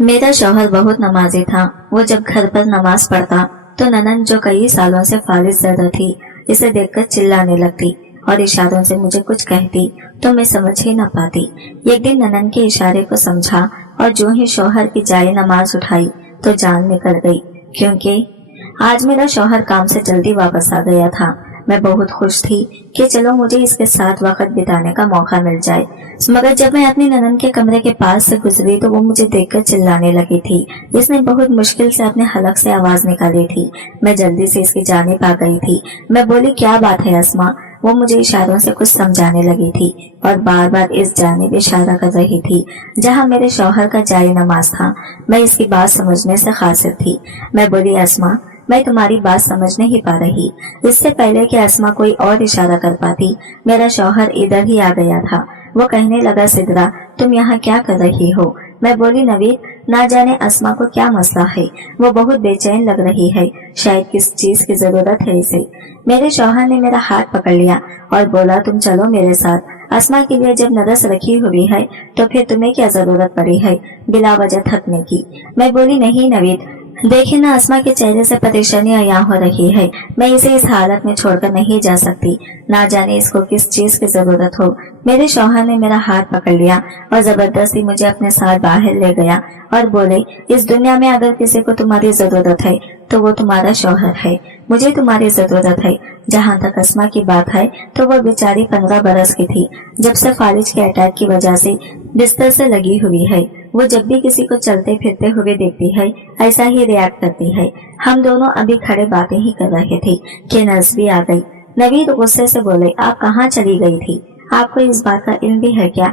मेरा शौहर बहुत नमाजी था। वो जब घर पर नमाज पढ़ता तो ननन जो कई सालों से फारिज ज़्यादा थी, इसे देखकर चिल्लाने लगती और इशारों से मुझे कुछ कहती तो मैं समझ ही न पाती। एक दिन ननन के इशारे को समझा और जो ही शौहर की जाए नमाज उठाई तो जान निकल गई, क्योंकि आज मेरा शौहर काम से जल्दी वापस आ गया था। मैं बहुत खुश थी कि चलो मुझे इसके साथ वक्त बिताने का मौका मिल जाए। मगर जब मैं अपनी ननन के कमरे के पास से गुजरी तो वो मुझे देखकर चिल्लाने लगी थी। इसने बहुत मुश्किल से अपने हलक से आवाज निकाली थी। मैं जल्दी से इसकी जानिब आ गई थी। मैं बोली, क्या बात है अस्मा? वो मुझे इशारों से कुछ समझाने लगी थी और बार बार इस जानिब इशारा कर रही थी जहाँ मेरे शौहर का जाए नमाज था। मैं इसकी बात समझने से कासिर थी। मैं बोली, अस्मा, मैं तुम्हारी बात समझ नहीं पा रही। इससे पहले कि अस्मा कोई और इशारा कर पाती, मेरा शौहर इधर ही आ गया था। वो कहने लगा, सिदरा, तुम यहाँ क्या कर रही हो? मैं बोली, नवीद, ना जाने अस्मा को क्या मसला है, वो बहुत बेचैन लग रही है, शायद किस चीज की जरूरत है इसे। मेरे शौहर ने मेरा हाथ पकड़ लिया और बोला, तुम चलो मेरे साथ। अस्मा के लिए जब नरस रखी हुई है तो फिर तुम्हें क्या जरूरत पड़ी है बिला वजह थकने की? मैं बोली, नहीं नवीद, देखिए ना, अस्मा के चेहरे से परेशानी अयां हो रही है। मैं इसे इस हालत में छोड़कर नहीं जा सकती, ना जाने इसको किस चीज की जरूरत हो। मेरे शौहर ने मेरा हाथ पकड़ लिया और जबरदस्ती मुझे अपने साथ बाहर ले गया और बोले, इस दुनिया में अगर किसी को तुम्हारी जरूरत है तो वो तुम्हारा शौहर है। मुझे तुम्हारी जरूरत है। जहाँ तक अस्मा की बात है तो वो बेचारी 15 बरस की थी जब से फालिज के अटैक की वजह से बिस्तर से लगी हुई है। वो जब भी किसी को चलते फिरते हुए देखती है ऐसा ही रिएक्ट करती है। हम दोनों अभी खड़े बातें ही कर रहे थे कि नर्स भी आ गई। नवीद गुस्से से बोले, आप कहाँ चली गई थी? आपको इस बात का इल्म भी है क्या?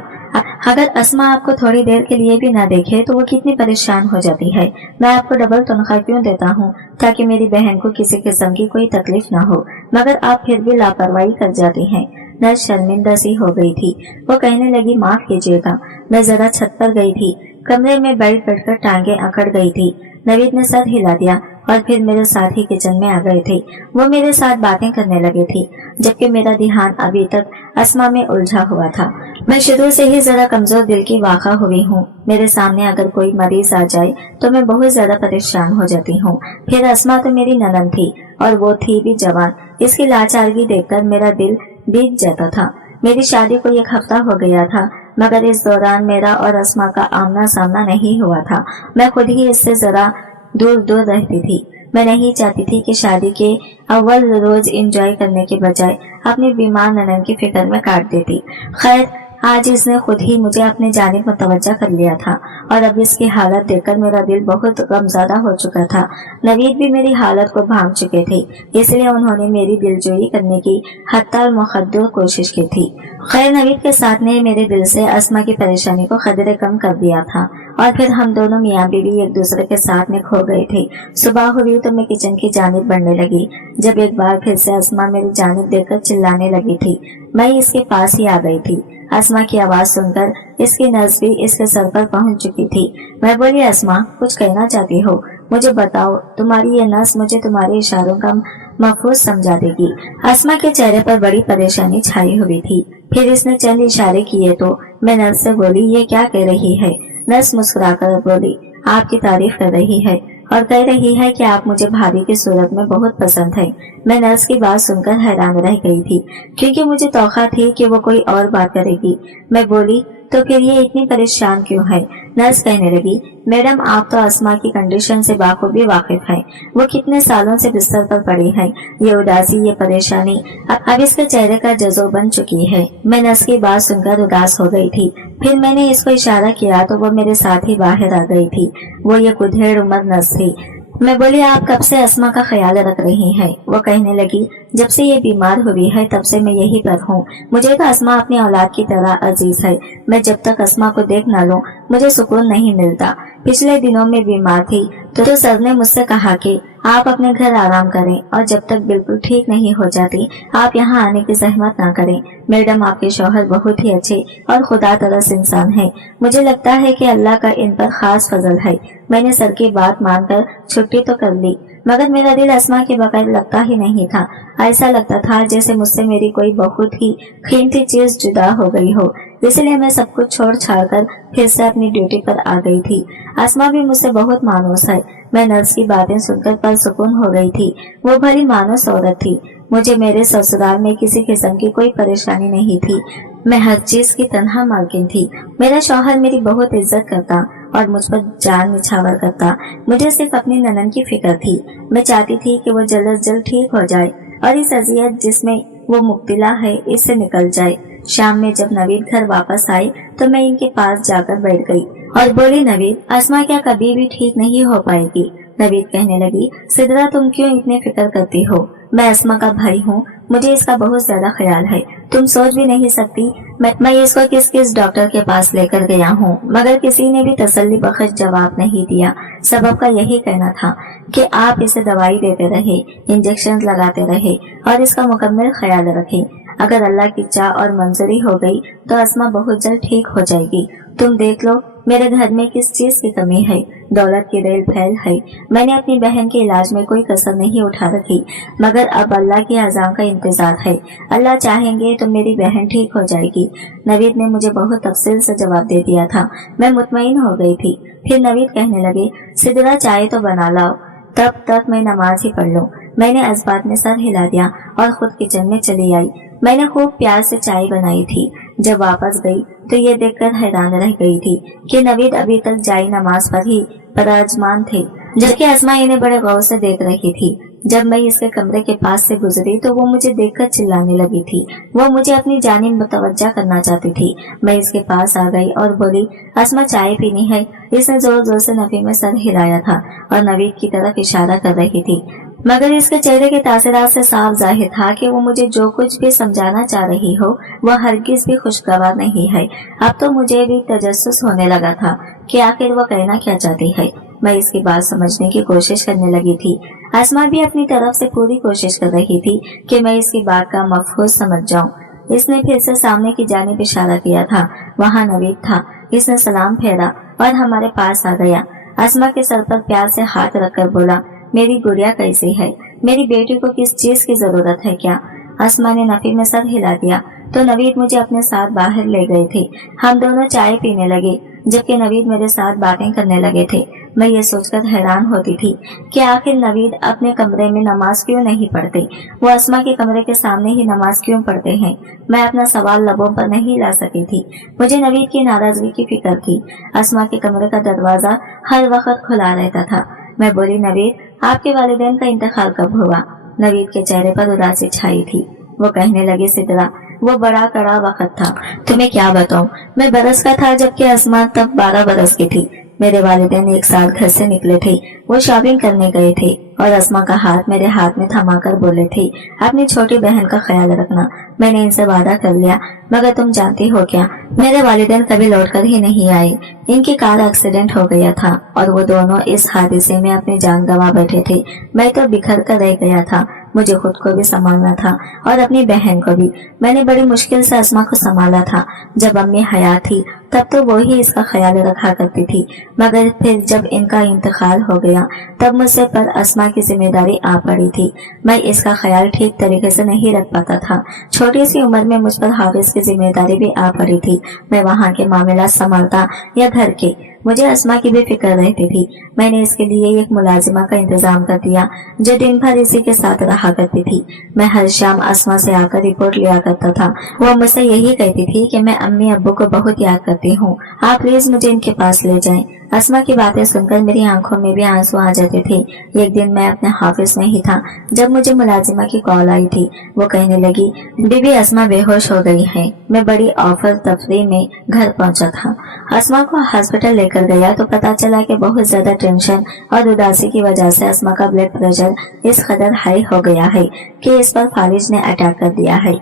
अगर अस्मा आपको थोड़ी देर के लिए भी ना देखे तो वो कितनी परेशान हो जाती है। मैं आपको डबल तनख्वाह क्यों देता हूँ? ताकि मेरी बहन को किसी किस्म की कोई तकलीफ ना हो, मगर आप फिर भी लापरवाही कर जाती हैं। नर्स शर्मिंदा सी हो गई थी। वो कहने लगी, माफ कीजिएगा, मैं जरा छत पर गई थी। कमरे में बैठकर टांगे अकड़ गई थी। नवीद ने सर हिला दिया और फिर मेरे साथ ही किचन में आ गए थे। वो मेरे साथ बातें करने लगे थे, जबकि मेरा ध्यान अभी तक अस्मा में उलझा हुआ था। मैं शुरू से ही जरा कमजोर दिल की वाक़ा हुई हूँ। मेरे सामने अगर कोई मरीज आ जाए तो मैं बहुत ज्यादा परेशान हो जाती हूँ। फिर अस्मा तो मेरी ननद थी और वो थी भी जवान। इसकी लाचारगी देखकर मेरा दिल बीत जाता था। मेरी शादी को 1 हफ्ता हो गया था, मगर इस दौरान मेरा और अस्मा का आमना सामना नहीं हुआ था। मैं खुद ही इससे जरा दूर दूर रहती थी। मैं नहीं चाहती थी कि शादी के अव्वल रोज एंजॉय करने के बजाय अपनी बीमार ननन की फिक्र में काट देती। खैर, आज इसने खुद ही मुझे अपने जानिब मुतवज्जा कर लिया था और अब इसकी हालत देखकर मेरा दिल बहुत गमज़दा हो चुका था। नवीद भी मेरी हालत को भांप चुके थे, इसलिए उन्होंने मेरी दिलजोई करने की हत्ता मुक़द्दर कोशिश की थी। खैर, नवीद के साथ ने मेरे दिल से अस्मा की परेशानी को कदरे कम कर दिया था और फिर हम दोनों मियाँ बीवी एक दूसरे के साथ में खो गए थे। सुबह हुई तो मैं किचन की जानिब बढ़ने लगी, जब एक बार फिर से अस्मा मेरी जानिब देखकर चिल्लाने लगी थी। मैं इसके पास ही आ गई थी। अस्मा की आवाज सुनकर इसकी नज़र भी इसके सर पर पहुंच चुकी थी। मैं बोली, अस्मा, कुछ कहना चाहती हो? मुझे बताओ, तुम्हारी ये नस मुझे तुम्हारे इशारों का महफूज समझा देगी। अस्मा के चेहरे पर बड़ी परेशानी छाई हुई थी। फिर इसने चंद इशारे किए तो मैं नर्स से बोली, ये क्या कह रही है? नर्स मुस्कुराकर बोली, आपकी तारीफ कर रही है और कह रही है कि आप मुझे भाभी की सूरत में बहुत पसंद है। मैं नर्स की बात सुनकर हैरान रह गई थी, क्योंकि मुझे तौखा थी कि वो कोई और बात करेगी। मैं बोली, तो फिर ये इतनी परेशान क्यों है? नर्स कहने लगी, मैडम, आप तो अस्मा की कंडीशन से बाखूबी वाकिफ हैं। वो कितने सालों से बिस्तर पर पड़ी है। ये उदासी, ये परेशानी अब इसके चेहरे का जज़ो बन चुकी है। मैं नर्स की बात सुनकर उदास हो गई थी। फिर मैंने इसको इशारा किया तो वो मेरे साथ ही बाहर आ गई थी। वो ये कुधेड़ उम्र नर्स थी। मैं बोली, आप कब से अस्मा का ख्याल रख रही हैं? वो कहने लगी, जब से ये बीमार हुई है तब से मैं यही पर हूँ। मुझे तो अस्मा अपनी औलाद की तरह अजीज है। मैं जब तक अस्मा को देख न लूं मुझे सुकून नहीं मिलता। पिछले दिनों में बीमार थी तो सर ने मुझसे कहा कि आप अपने घर आराम करें और जब तक बिल्कुल ठीक नहीं हो जाती आप यहाँ आने की जहमत ना करें। मैडम, आपके शौहर बहुत ही अच्छे और खुदा तरस इंसान है। मुझे लगता है कि अल्लाह का इन पर खास फजल है। मैंने सर की बात मानकर छुट्टी तो कर ली, मगर मेरा दिल अस्मा के बगैर लगता ही नहीं था। ऐसा लगता था जैसे मुझसे मेरी कोई बहुत ही कीमती चीज जुदा हो गई हो। इसलिए मैं सब कुछ छोड़ छाड़ कर फिर से अपनी ड्यूटी पर आ गई थी। आसमा भी मुझसे बहुत मानूस है। मैं नर्स की बातें सुनकर परसुकून हो गई थी। वो भली मानूस औरत थी। मुझे मेरे ससुराल में किसी किस्म की कोई परेशानी नहीं थी। मैं हर चीज की तनहा मालकिन थी। मेरा शौहर मेरी बहुत इज्जत करता और मुझ पर जान निछावर करता। मुझे सिर्फ अपनी ननन की फिक्र थी। मैं चाहती थी कि वो जल्द से जल्द ठीक हो जाए और इस अजियत जिसमें वो मुब्तला है इससे निकल जाए। शाम में जब नवीद घर वापस आए तो मैं इनके पास जाकर बैठ गई और बोली, नवीद, आसमा क्या कभी भी ठीक नहीं हो पाएगी? नवीद कहने लगी, सिद्रा, तुम क्यों इतने फिक्र करती हो? मैं आसमा का भाई हूँ, मुझे इसका बहुत ज्यादा ख्याल है। तुम सोच भी नहीं सकती मैं इसको किस किस डॉक्टर के पास लेकर गया हूँ, मगर किसी ने भी तसल्ली बख्श जवाब नहीं दिया। सबब का यही कहना था कि आप इसे दवाई देते रहे, इंजेक्शन लगाते रहे और इसका मुकम्मल ख्याल रखें। अगर अल्लाह की चाह और मंजूरी हो गई तो आसमा बहुत जल्द ठीक हो जाएगी। तुम देख लो मेरे घर में किस चीज की कमी है। दौलत की रेल फैल है। मैंने अपनी बहन के इलाज में कोई कसर नहीं उठा रखी, मगर अब अल्लाह की अज़ां का इंतजार है। अल्लाह चाहेंगे तो मेरी बहन ठीक हो जाएगी। नवीद ने मुझे बहुत तफसील से जवाब दे दिया था। मैं मुतमईन हो गई थी। फिर नवीद कहने लगे, सिद्रा, चाय तो बना लाओ, तब तक मैं नमाज ही पढ़ लूं। मैंने अस्बात में सर हिला दिया और खुद किचन में चली आई। मैंने खूब प्यार से चाय बनाई थी। जब वापस गई तो ये देखकर हैरान रह गई थी कि नवीद अभी तक जाई नमाज पर ही पराजमान थे, जबकि आसमा इन्हें बड़े गौर से देख रही थी। जब मैं इसके कमरे के पास से गुजरी तो वो मुझे देखकर चिल्लाने लगी थी। वो मुझे अपनी जानिब मुतवज्जा करना चाहती थी। मैं इसके पास आ गई और बोली, आसमा, चाय पीनी है? इसने जोर जोर से नफी में सर हिलाया था और नवीद की तरफ इशारा कर रही थी, मगर इसके चेहरे के तासरात से साफ जाहिर था कि वो मुझे जो कुछ भी समझाना चाह रही हो वह हरगिज भी खुशगवार नहीं है। अब तो मुझे भी तजस्सुस होने लगा था कि आखिर वो कहना क्या चाहती है। मैं इसकी बात समझने की कोशिश करने लगी थी। आसमा भी अपनी तरफ से पूरी कोशिश कर रही थी कि मैं इसकी बात का मफहूम समझ जाऊं। इसने फिर से सामने की जानिब इशारा किया था। वहाँ नवीद था। इसने सलाम फेरा और हमारे पास आ गया। आसमा के सर पर प्यार से हाथ रखकर बोला, मेरी गुड़िया कैसी है? मेरी बेटी को किस चीज की जरूरत है क्या? आसमा ने नफी में सर हिला दिया तो नवीद मुझे अपने साथ बाहर ले गए थे। हम दोनों चाय पीने लगे, जबकि नवीद मेरे साथ बातें करने लगे थे। मैं ये सोचकर हैरान होती थी कि आखिर नवीद अपने कमरे में नमाज क्यों नहीं पढ़ते, वो आसमा के कमरे के सामने ही नमाज क्यों पढ़ते हैं। मैं अपना सवाल लबों पर नहीं ला सकी थी। मुझे नवीद की नाराजगी की फिक्र थी। आसमा के कमरे का दरवाजा हर वक्त खुला रहता था। मैं बोली, नवीद, आपके वालिदैन का इंतकाल कब हुआ? नवीद के चेहरे पर उदासी छाई थी। वो कहने लगे, सिद्रा, वो बड़ा कड़ा वक्त था। तुम्हें क्या बताऊं, मैं बरस का था जबकि आसमा तब 12 बरस की थी। मेरे वालिदैन एक साल घर से निकले थे। वो शॉपिंग करने गए थे और आसमा का हाथ मेरे हाथ में थमाकर बोले थे, अपनी छोटी बहन का ख्याल रखना। मैंने इनसे वादा कर लिया, मगर तुम जानती हो क्या, मेरे वालिदैन कभी लौटकर ही नहीं आए। इनकी कार एक्सीडेंट हो गया था और वो दोनों इस हादसे में अपनी जान गंवा बैठे थे। मैं तो बिखर कर रह गया था। मुझे खुद को भी संभालना था और अपनी बहन को भी। मैंने बड़ी मुश्किल से आसमा को संभाला था। जब अम्मी हयात थी तब तो वो ही इसका ख्याल रखा करती थी, मगर फिर जब इनका इंतकाल हो गया तब मुझसे पर आसमा की जिम्मेदारी आ पड़ी थी। मैं इसका ख्याल ठीक तरीके से नहीं रख पाता था। छोटी सी उम्र में मुझ पर हाफिज की जिम्मेदारी भी आ पड़ी थी। मैं वहाँ के मामला संभालता या घर के। मुझे आसमा की भी फिक्र रहती थी। मैंने इसके लिए एक मुलाजिमा का इंतजाम कर दिया जो दिन भर इसी के साथ रहा करती थी। मैं हर शाम आसमा से आकर रिपोर्ट लिया करता था। वो मुझसे यही कहती थी कि मैं अम्मी अब्बू को बहुत याद करती हूँ, आप प्लीज मुझे इनके पास ले जाएं। आसमा की बातें सुनकर मेरी आंखों में भी आंसू आ जाते थे। एक दिन मैं अपने हाफिज में ही था जब मुझे मुलाजिमा की कॉल आई थी। वो कहने लगी, बीबी आसमा बेहोश हो गई है। मैं बड़ी औफर तफरी में घर पहुंचा था। आसमा को हॉस्पिटल लेकर गया तो पता चला कि बहुत ज्यादा टेंशन और उदासी की वजह से आसमा का ब्लड प्रेशर इस कदर हाई हो गया है कि इस पर फालिज ने अटैक कर दिया है।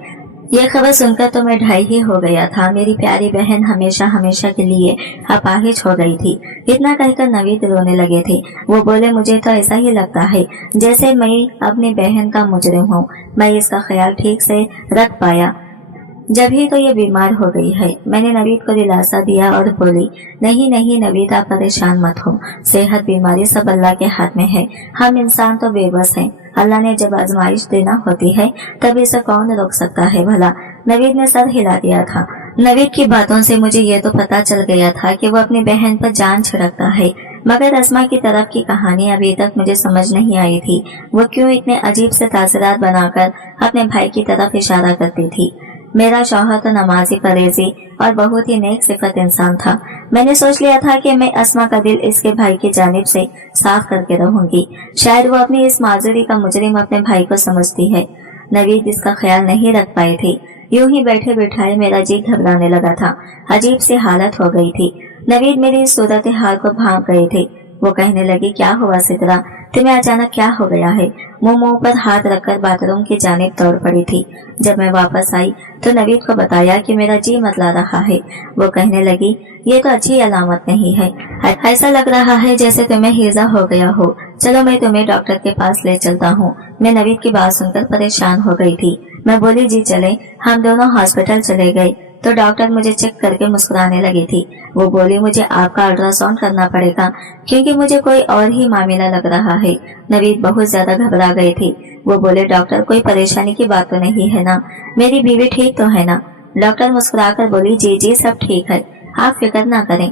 ये खबर सुनकर तो मैं ढाई ही हो गया था। मेरी प्यारी बहन हमेशा हमेशा के लिए अपाहिज हो गई थी। इतना कहकर नवीद रोने लगे थे। वो बोले, मुझे तो ऐसा ही लगता है जैसे मैं अपनी बहन का मुजरिम हूँ। मैं इसका ख्याल ठीक से रख पाया जब ही तो ये बीमार हो गई है। मैंने नवीद को दिलासा दिया और बोली, नहीं नहीं नवीद, आप परेशान मत हो। सेहत बीमारी सब अल्लाह के हाथ में है। हम इंसान तो बेबस हैं। अल्लाह ने जब आजमाइश देना होती है तब इसे कौन रोक सकता है भला। नवीद ने सर हिला दिया था। नवीद की बातों से मुझे ये तो पता चल गया था कि वो अपनी बहन पर जान छिड़कता है, मगर अस्मा की तरफ की कहानी अभी तक मुझे समझ नहीं आई थी। वो क्यों इतने अजीब से तासरात बनाकर अपने भाई की तरफ इशारा करती थी। मेरा शौहर तो नमाजी, परहेजी और बहुत ही नेक सिफत इंसान था। मैंने सोच लिया था कि मैं अस्मा का दिल इसके भाई की जानिब से साफ करके रहूंगी। शायद वो अपनी इस माजूरी का मुजरिम अपने भाई को समझती है। नवीद इसका ख्याल नहीं रख पाए थे। यूं ही बैठे बैठाए मेरा जी घबराने लगा था। अजीब सी हालत हो गई थी। नवीद मेरी इस सूरत हाल को भांप गए थे। वो कहने लगी, क्या हुआ सिद्रा, तुम्हें अचानक क्या हो गया है? मुंह पर हाथ रखकर बाथरूम की जानिब दौड़ पड़ी थी। जब मैं वापस आई तो नवीद को बताया कि मेरा जी मतला रहा है। वो कहने लगी, ये तो अच्छी अलामत नहीं है। ऐसा लग रहा है जैसे तुम्हें हैजा हो गया हो। चलो मैं तुम्हें डॉक्टर के पास ले चलता हूँ। मैं नवीद की बात सुनकर परेशान हो गई थी। मैं बोली, जी चले। हम दोनों हॉस्पिटल चले गए तो डॉक्टर मुझे चेक करके मुस्कुराने लगी थी। वो बोली, मुझे आपका अल्ट्रासाउंड करना पड़ेगा क्योंकि मुझे कोई और ही मामला लग रहा है। नवीद बहुत ज्यादा घबरा गए थे। वो बोले, डॉक्टर कोई परेशानी की बात तो नहीं है ना? मेरी बीवी ठीक तो है ना? डॉक्टर मुस्कुराकर बोली, जी जी सब ठीक है, आप फिक्र ना करें।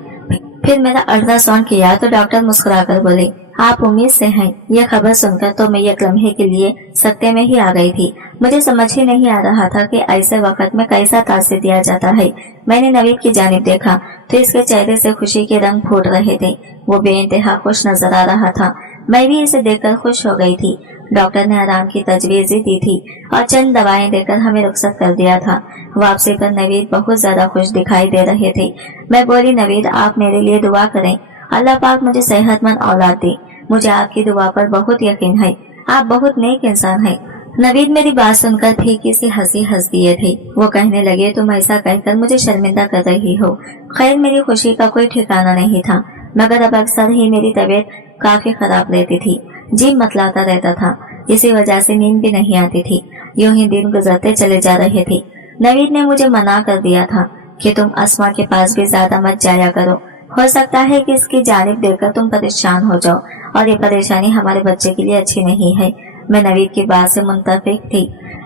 फिर मेरा अल्ट्रासाउंड किया तो डॉक्टर मुस्कुराकर बोले, आप उम्मीद से हैं। यह खबर सुनकर तो मैं एक लम्हे के लिए सत्ते में ही आ गई थी। मुझे समझ ही नहीं आ रहा था कि ऐसे वक्त में कैसा तासीर दिया जाता है। मैंने नवीद की जानिब देखा तो इसके चेहरे से खुशी के रंग फूट रहे थे। वो बेइंतहा खुश नजर आ रहा था। मैं भी इसे देखकर खुश हो गई थी। डॉक्टर ने आराम की तजवीज दी थी और चंद दवाएं देकर हमें रुखसत कर दिया था। वापसी पर नवीद बहुत ज्यादा खुश दिखाई दे रहे थे। मैं बोली, नवीद आप मेरे लिए दुआ करें, अल्लाह पाक मुझे सेहतमंद औलाद दे। मुझे आपकी दुआ पर बहुत यकीन है। आप बहुत नेक इंसान हैं। नवीद मेरी बात सुनकर फीकी सी हंसी हंस दिए थे। वो कहने लगे, तुम ऐसा कहकर मुझे शर्मिंदा कर रही हो। खैर मेरी खुशी का कोई ठिकाना नहीं था, मगर अब अक्सर ही मेरी तबीयत काफी खराब रहती थी। जी मतलाता रहता था। इसी वजह से नींद भी नहीं आती थी। यूं ही दिन गुजरते चले जा रहे थे। नवीद ने मुझे मना कर दिया था कि तुम अस्मा के पास भी ज्यादा मत जाया करो। हो सकता है कि इसकी जानिब देखकर तुम परेशान हो जाओ और ये परेशानी हमारे बच्चे के लिए अच्छी नहीं है। मैं नवीद की बात से मुंतफिक थी,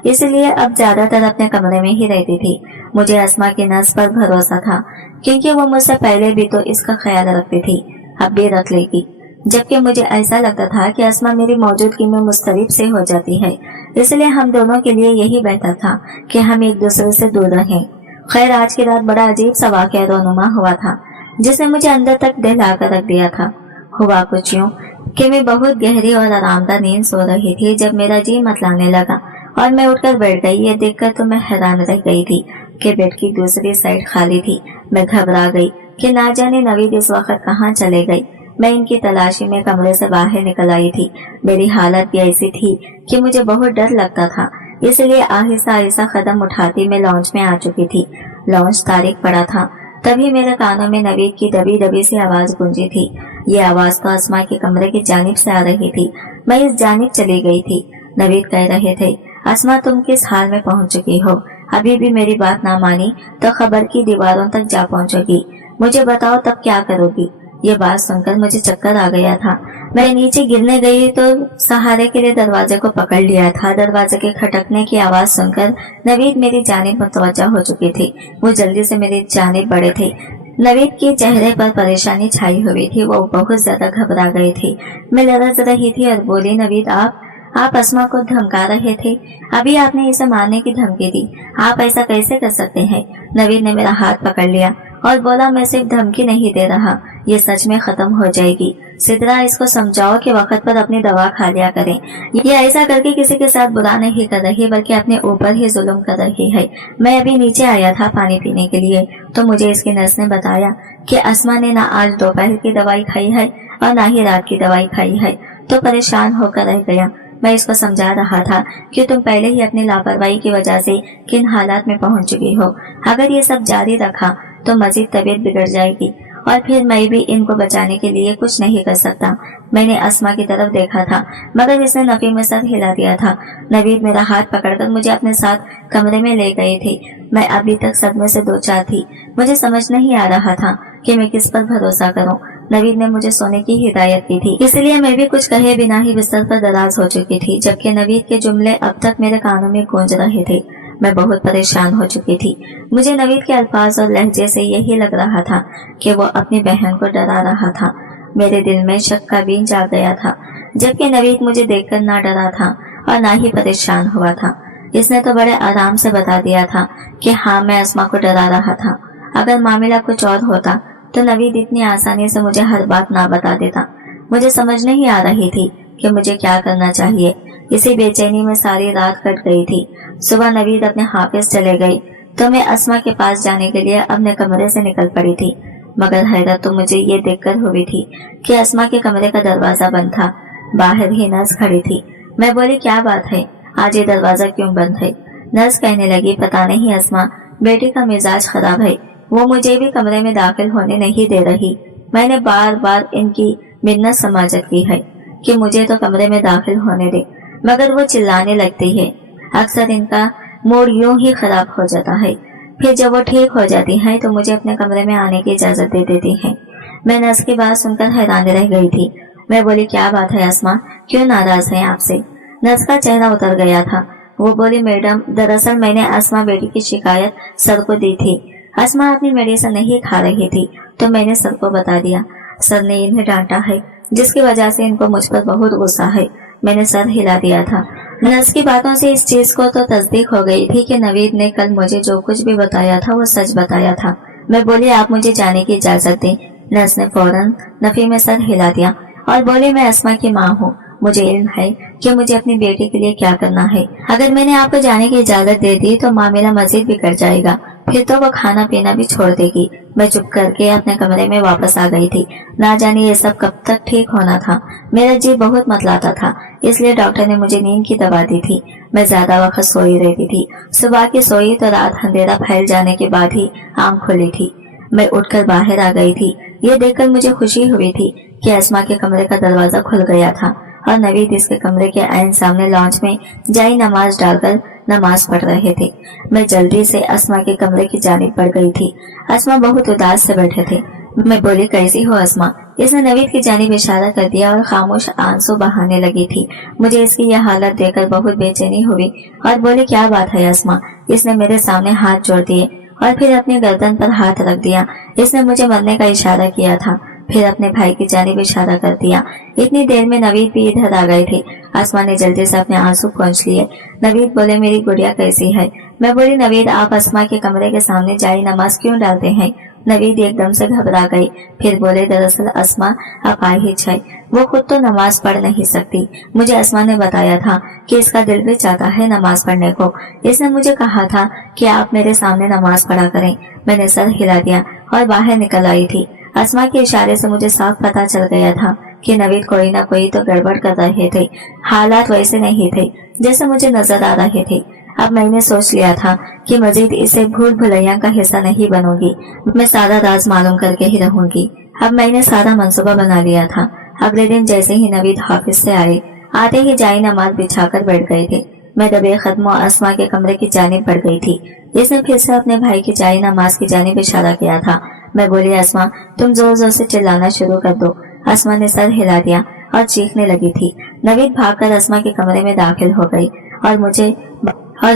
इसलिए अब ज्यादातर अपने कमरे में ही रहती थी। मुझे अस्मा की नस पर भरोसा था क्योंकि वो मुझसे पहले भी तो इसका ख्याल रखती थी, अब भी रख लेगी। जबकि मुझे ऐसा लगता था कि अस्मा मेरी मौजूदगी में मुस्तरिब से हो जाती है, इसलिए हम दोनों के लिए यही बेहतर था कि हम एक दूसरे से दूर रहें। खैर आज की रात बड़ा अजीब सा वाक़या रोनुमा हुआ था जिसने मुझे अंदर तक दहला कर रख दिया था। हुआ कुछ यूं कि मैं बहुत गहरी और आरामदार नींद सो रही थी जब मेरा जी मतलाने लगा और मैं उठकर बैठ गई। ये देखकर तो मैं हैरान रह गई थी कि बेड की दूसरी साइड खाली थी। मैं घबरा गई कि ना जाने नवीद इस वक्त कहाँ चले गए। मैं इनकी तलाशी में कमरे से बाहर निकल आई थी। मेरी हालत भी ऐसी थी कि मुझे बहुत डर लगता था, इसलिए आहिस्ता आहिस्ता कदम उठाती मैं लॉन्च में आ चुकी थी। लॉन्च तारीख पड़ा था। तभी मेरे कानों में नवीद की दबी दबी सी आवाज गूंजी थी। ये आवाज तो अस्मा के कमरे की जानिब से आ रही थी। मैं इस जानिब चली गई थी। नवीद कह रहे थे, अस्मा तुम किस हाल में पहुंच चुकी हो? अभी भी मेरी बात ना मानी तो खबर की दीवारों तक जा पहुंचोगी। मुझे बताओ तब क्या करोगी? ये बात सुनकर मुझे चक्कर आ गया था। मैं नीचे गिरने गई तो सहारे के लिए दरवाजे को पकड़ लिया था। दरवाजे के खटकने की आवाज सुनकर नवीद मेरी जानिब मुतवज्जा हो चुकी थी। वो जल्दी से मेरी जानिब बढ़े थे। नवीद के चेहरे पर परेशानी छाई हुई थी। वो बहुत ज्यादा घबरा गए थे। मैं लरज रही थी और बोली, नवीद आप अस्मा को धमका रहे थे। अभी आपने इसे मारने की धमकी दी। आप ऐसा कैसे कर सकते हैं? नवीद ने मेरा हाथ पकड़ लिया और बोला, मैं सिर्फ धमकी नहीं दे रहा, ये सच में खत्म हो जाएगी। सिद्रा इसको समझाओ कि वक्त पर अपनी दवा खा लिया करें। ये ऐसा करके किसी के साथ बुरा नहीं कर रही बल्कि अपने ऊपर ही जुल्म कर रही है। मैं अभी नीचे आया था पानी पीने के लिए तो मुझे इसकी नर्स ने बताया कि अस्मा ने ना आज दोपहर की दवाई खाई है और ना ही रात की दवाई खाई है, तो परेशान होकर रह गया। मैं इसको समझा रहा था कि तुम पहले ही अपनी लापरवाही की वजह से किन हालात में पहुंच चुकी हो। अगर ये सब जारी रखा तो मजीद तबीयत बिगड़ जाएगी और फिर मैं भी इनको बचाने के लिए कुछ नहीं कर सकता। मैंने अस्मा की तरफ देखा था मगर इसने नफी में सर हिला दिया था। नवीद मेरा हाथ पकड़कर मुझे अपने साथ कमरे में ले गए थे। मैं अभी तक सदमे से दो चार थी। मुझे समझ नहीं आ रहा था कि मैं किस पर भरोसा करूं। नवीद ने मुझे सोने की हिदायत की थी, इसलिए मैं भी कुछ कहे बिना ही बिस्तर पर दराज हो चुकी थी, जबकि नवीद के जुमले अब तक मेरे कानों में गूंज रहे थे। मैं बहुत परेशान हो चुकी थी। मुझे नवीद के अल्फाज और लहजे से यही लग रहा था कि वो अपनी बहन को डरा रहा था। मेरे दिल में शक का बीज जाग गया था, जबकि नवीद मुझे देखकर ना डरा था और ना ही परेशान हुआ था। इसने तो बड़े आराम से बता दिया था कि हाँ, मैं अस्मा को डरा रहा था। अगर मामला कुछ और होता तो नवीद इतनी आसानी से मुझे हर बात ना बता देता। मुझे समझ नहीं आ रही थी कि मुझे क्या करना चाहिए। इसी बेचैनी में सारी रात कट गई थी। सुबह नवीद अपने हाफिज चले गई तो मैं अस्मा के पास जाने के लिए अपने कमरे से निकल पड़ी थी। मगर हैरत तो मुझे ये देखकर हुई थी कि अस्मा के कमरे का दरवाजा बंद था। बाहर ही नर्स खड़ी थी। मैं बोली, क्या बात है, आज ये दरवाजा क्यों बंद है? नर्स कहने लगी, पता नहीं अस्मा, बेटी का मिजाज खराब है, वो मुझे भी कमरे में दाखिल होने नहीं दे रही। मैंने बार बार इनकी मिन्नत समाजत की है कि मुझे तो कमरे में दाखिल होने दे, मगर वो चिल्लाने लगती है। अक्सर इनका मूड यूं ही खराब हो जाता है। फिर जब वो ठीक हो जाती है तो मुझे अपने कमरे में आने की इजाजत दे देती है। मैं नर्स की बात सुनकर हैरान रह गई थी। मैं बोली, क्या बात है अस्मा, क्यों नाराज है आपसे? नर्स का चेहरा उतर गया था। वो बोली, मैडम, दरअसल मैंने अस्मा बेटी की शिकायत सर को दी थी। अस्मा अपनी मेडिसिन नहीं खा रही थी तो मैंने सर को बता दिया। सर ने इन्हें डांटा है, जिसकी वजह से इनको मुझ पर बहुत गुस्सा है। मैंने सर हिला दिया था। नर्स की बातों से इस चीज को तो तस्दीक हो गई थी कि नवीद ने कल मुझे जो कुछ भी बताया था वो सच बताया था। मैं बोली, आप मुझे जाने की इजाजत दें। नर्स ने फौरन नफी में सर हिला दिया और बोली, मैं अस्मा की माँ हूँ, मुझे इल्म है कि मुझे अपनी बेटी के लिए क्या करना है। अगर मैंने आपको जाने की इजाजत दे दी तो मामला मजीद बिगड़ जाएगा, फिर तो वो खाना पीना भी छोड़ देगी। मैं चुप करके अपने कमरे में वापस आ गई थी। ना जाने ये सब कब तक ठीक होना था। मेरा जी बहुत मतलाता था, इसलिए डॉक्टर ने मुझे नींद की दवा दी थी। मैं ज्यादा वक्त सोई रहती थी। सुबह की सोई तो रात अंधेरा फैल जाने के बाद ही आँख खुली थी। मैं उठकर बाहर आ गई थी। ये देखकर मुझे खुशी हुई थी कि अस्मा के कमरे का दरवाजा खुल गया था और नवीद इसके कमरे के ऐन सामने लॉन्च में जाई नमाज डालकर नमाज पढ़ रहे थे। मैं जल्दी से अस्मा के कमरे की जानिब बढ़ गई थी। अस्मा बहुत उदास से बैठे थे। मैं बोली, कैसी हो अस्मा? इसने नवीद की जानिब इशारा कर दिया और खामोश आंसू बहाने लगी थी। मुझे इसकी यह हालत देखकर बहुत बेचैनी हुई और बोली, क्या बात है अस्मा? इसने मेरे सामने हाथ जोड़ दिए और फिर अपनी गर्दन पर हाथ रख दिया। इसने मुझे मरने का इशारा किया था, फिर अपने भाई की जानिब इशारा कर दिया। इतनी देर में नवीद भी इधर आ गए थे। आसमा ने जल्दी से अपने आंसू पोंछ लिए। नवीद बोले, मेरी गुड़िया कैसी है? मैं बोली, नवीद, आप अस्मा के कमरे के सामने जाई नमाज क्यों डालते हैं? नवीद एकदम से घबरा गई। फिर बोले, दरअसल अस्मा अपाहिज है, वो खुद तो नमाज पढ़ नहीं सकती। मुझे अस्मा ने बताया था कि इसका दिल भी चाहता है नमाज पढ़ने को। इसने मुझे कहा था कि आप मेरे सामने नमाज पढ़ा करें। मैंने सर हिला दिया और बाहर निकल आई थी। अस्मा के इशारे से मुझे साफ पता चल गया था कि नवीद कोई ना कोई तो गड़बड़ कर रहे थे। हालात वैसे नहीं थे जैसे मुझे नजर आ रहे थे। अब मैंने सोच लिया था कि मजीद इसे भूल भुलैया का हिस्सा नहीं बनूंगी। मैं सारा राज मालूम करके ही रहूंगी। अब मैंने सारा मंसूबा बना लिया था। अगले दिन जैसे ही नवीद ऑफिस से आए, आते ही जाई नमाज बिछाकर बैठ गए थे। मैं दबे कदमों अस्मा के कमरे की जानिब बढ़ गई थी। इसने फिर से अपने भाई की जाई नमाज की जानिब इशारा किया था। मैं बोली, अस्मा, तुम जोर जोर से चिल्लाना शुरू कर दो। अस्मा ने सर हिला दिया और चीखने लगी थी। नवीद भागकर अस्मा के कमरे में दाखिल हो गई और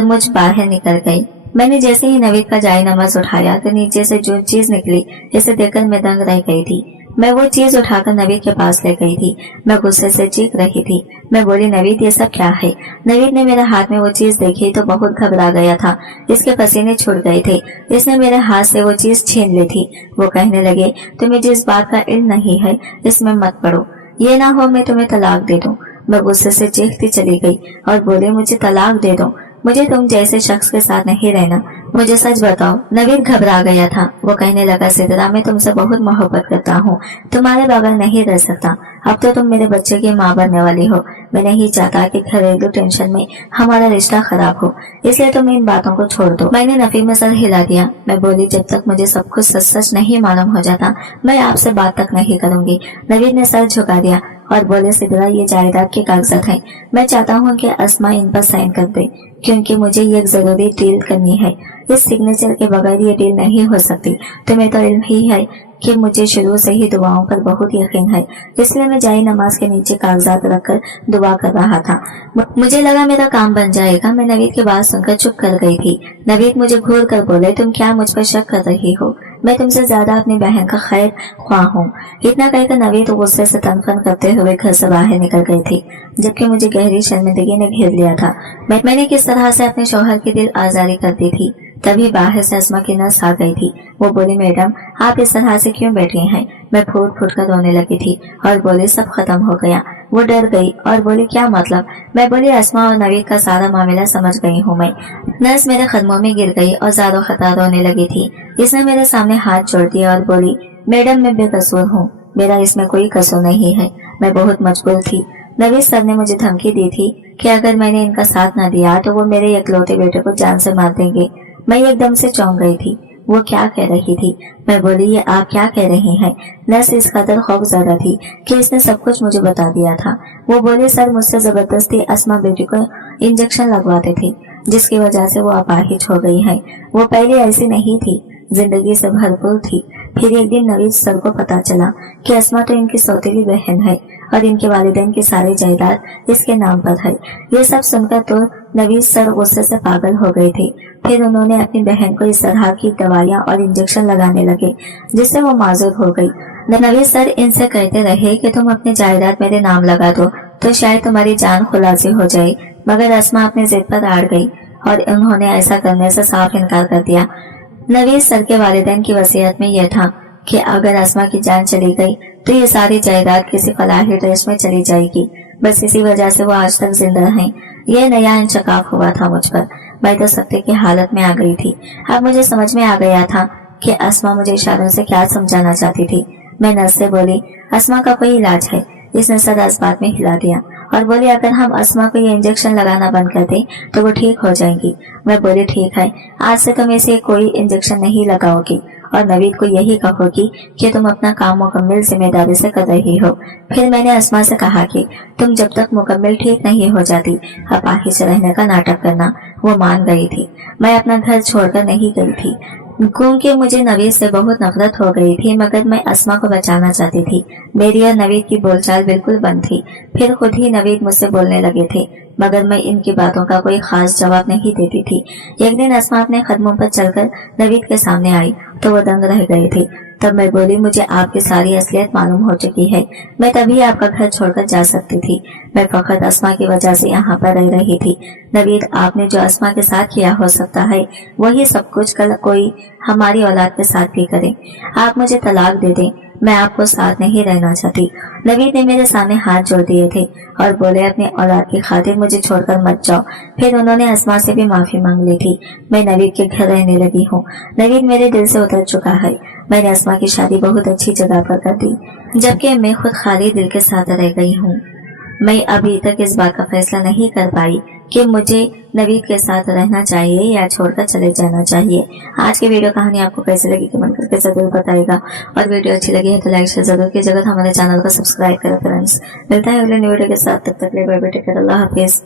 मुझ बाहर निकल गई। मैंने जैसे ही नवीद का जाई नमाज उठाया तो नीचे से जो चीज निकली, इसे देखकर मैं दंग रह गई थी। मैं वो चीज उठाकर नवीद के पास ले गई थी। मैं गुस्से से चीख रही थी। मैं बोली, नवीद, ये सब क्या है? नवीद ने मेरे हाथ में वो चीज देखी तो बहुत घबरा गया था। इसके पसीने छूट गए थे। इसने मेरे हाथ से वो चीज छीन ली थी। वो कहने लगे, तुम्हें जिस बात का इल्म नहीं है इसमें मत पड़ो, ये ना हो मैं तुम्हें तलाक दे दूं। मैं गुस्से से चीखती चली गई और बोली, मुझे तलाक दे दो, मुझे तुम जैसे शख्स के साथ नहीं रहना। मुझे सच बताओ। नवीद घबरा गया था। वो कहने लगा, सिद्रा, मैं तुमसे बहुत मोहब्बत करता हूँ, तुम्हारे बगैर नहीं रह सकता। अब तो तुम मेरे बच्चे की माँ बनने वाली हो। मैं नहीं चाहता कि घरेलू टेंशन में हमारा रिश्ता खराब हो, इसलिए तुम इन बातों को छोड़ दो। मैंने नफी में सर हिला दिया। मैं बोली, जब तक मुझे सब कुछ सच सच नहीं मालूम हो जाता मैं आपसे बात तक नहीं करूंगी। नवीद ने सर झुका दिया और बोले, सिद्रा, ये जायदाद के कागजात हैं। मैं चाहता हूँ कि अस्मा इन पर साइन कर दे, क्योंकि मुझे ये जरूरी डील करनी है। इस सिग्नेचर के बगैर ये डील नहीं हो सकती। तुम्हें तो इल्म ही है कि मुझे शुरू से ही दुआओं पर बहुत यकीन है, इसलिए मैं जाई नमाज के नीचे कागजात रखकर दुआ कर रहा था। मुझे लगा मेरा काम बन जाएगा। मैं नवीद की बात सुनकर चुप कर गई थी। नवीद मुझे घूर कर बोले, तुम क्या मुझ पर शक कर रही हो? मैं तुमसे ज्यादा अपनी बहन का खैर ख्वाह हूँ। इतना कहकर नवीद गुस्से से तनफन करते हुए घर से बाहर निकल गई थी, जबकि मुझे गहरी शर्मिंदगी ने घेर लिया था। मैंने किस तरह से अपने शौहर की दिल आजारी कर दी थी। तभी बाहर से अस्मा की नर्स आ गई थी। वो बोली, मैडम आप इस तरह से क्यों बैठी हैं? मैं फूट फूट कर रोने लगी थी और बोली, सब खत्म हो गया। वो डर गई और बोली, क्या मतलब? मैं बोली, अस्मा और नवीद का सारा मामला समझ गई हूँ मैं। नर्स मेरे कदमों में गिर गई और ज़ारो खता रोने लगी थी। इसने मेरे सामने हाथ जोड़ दिया और बोली, मैडम मैं बेकसूर हूँ, मेरा इसमें कोई कसूर नहीं है, मैं बहुत मजबूर थी। नवीद सर ने मुझे धमकी दी थी कि अगर मैंने इनका साथ न दिया तो वो मेरे इकलौते बेटे को जान से मार देंगे। मैं एकदम से चौंक गई थी। वो क्या कह रही थी? मैं बोली, ये आप क्या कह रही हैं? नर्स इस कदर खौफजदा थी कि इसने सब कुछ मुझे बता दिया था। वो बोले, सर मुझसे जबरदस्ती अस्मा बेटी को इंजेक्शन लगवाते थे, जिसकी वजह से वो अपाहिज हो गई है। वो पहले ऐसी नहीं थी, जिंदगी से भरपूर थी। फिर एक दिन नवीद सर को पता चला कि अस्मा तो इनकी सौतेली बहन है और इनके वालिदैन की सारी जायदाद इसके नाम पर है। ये सब सुनकर तो नवीद सर गुस्से से पागल हो गए थे। फिर उन्होंने अपनी बहन को इस तरह की दवाइयां और इंजेक्शन लगाने लगे जिससे वो माजूर हो गई। नवीद सर इनसे कहते रहे कि तुम अपनी जायदाद मेरे नाम लगा दो तो शायद तुम्हारी जान खुलासी हो जाए, मगर अस्मा अपनी जिद पर अड़ गई और उन्होंने ऐसा करने से साफ इनकार कर दिया। नवीद सर के वालिदैन की वसीयत में यह था कि अगर अस्मा की जान चली गई तो ये सारी जायदाद किसी फलाही ट्रस्ट में चली जाएगी। बस इसी वजह से वो आज तक जिंदा हैं। यह नया इंशकाफ हुआ था मुझ पर। मैं तो सत्य की हालत में आ गई थी। अब मुझे समझ में आ गया था कि अस्मा मुझे इशारों से क्या समझाना चाहती थी। मैं नर्स से बोली, अस्मा का कोई इलाज है? इसने सर इस बात में हिला दिया और बोली, अगर हम अस्मा को ये इंजेक्शन लगाना बंद कर दें तो वो ठीक हो जाएंगी। मैं बोली, ठीक है, आज से तुम इसे कोई इंजेक्शन नहीं लगाओगी और नवीद को यही कहोगी कि तुम अपना काम मुकम्मल जिम्मेदारी से कर रही हो। फिर मैंने अस्मा से कहा कि तुम जब तक मुकम्मल ठीक नहीं हो जाती अपाहिज रहने का नाटक करना। वो मान गई थी। मैं अपना घर छोड़कर नहीं गई थी क्योंकि मुझे नवीद से बहुत नफरत हो गई थी, मगर मैं अस्मा को बचाना चाहती थी। मेरी और नवीद की बोलचाल बिल्कुल बंद थी। फिर खुद ही नवीद मुझसे बोलने लगे थे, मगर मैं इनकी बातों का कोई खास जवाब नहीं देती थी। एक दिन अस्मा अपने कदमों पर चलकर नवीद के सामने आई तो वो दंग रह गए थे। तब मैं बोली, मुझे आपकी सारी असलियत मालूम हो चुकी है। मैं तभी आपका घर छोड़कर जा सकती थी। मैं फकत अस्मा की वजह से यहाँ पर रह रही थी। नवीद, आपने जो अस्मा के साथ किया हो सकता है वही सब कुछ कल कोई हमारी औलाद के साथ भी करे। आप मुझे तलाक दे दें, मैं आपको साथ नहीं रहना चाहती। नवीद ने मेरे सामने हाथ जोड़ दिए थे और बोले, अपनी औलाद की खातिर मुझे छोड़कर मत जाओ। फिर उन्होंने अस्मा से भी माफी मांग ली थी। मैं नवीद के घर रहने लगी हूँ। नवीद मेरे दिल से उतर चुका है। मैंने अस्मा की शादी बहुत अच्छी जगह पर कर दी, जबकि मैं खुद खाली दिल के साथ रह गई हूँ। मैं अभी तक इस बात का फैसला नहीं कर पाई कि मुझे नवीद के साथ रहना चाहिए या छोड़कर चले जाना चाहिए। आज की वीडियो कहानी आपको कैसी लगी कमेंट करके जरूर बताइएगा और वीडियो अच्छी लगी है तो लाइक शेयर जरूर कीजिएगा। हमारे चैनल को सब्सक्राइब करें फ्रेंड्स। मिलता है अगले न्यू वीडियो के साथ, तब तक के लिए बाय बाय, टेक केयर, अल्लाह हाफिज।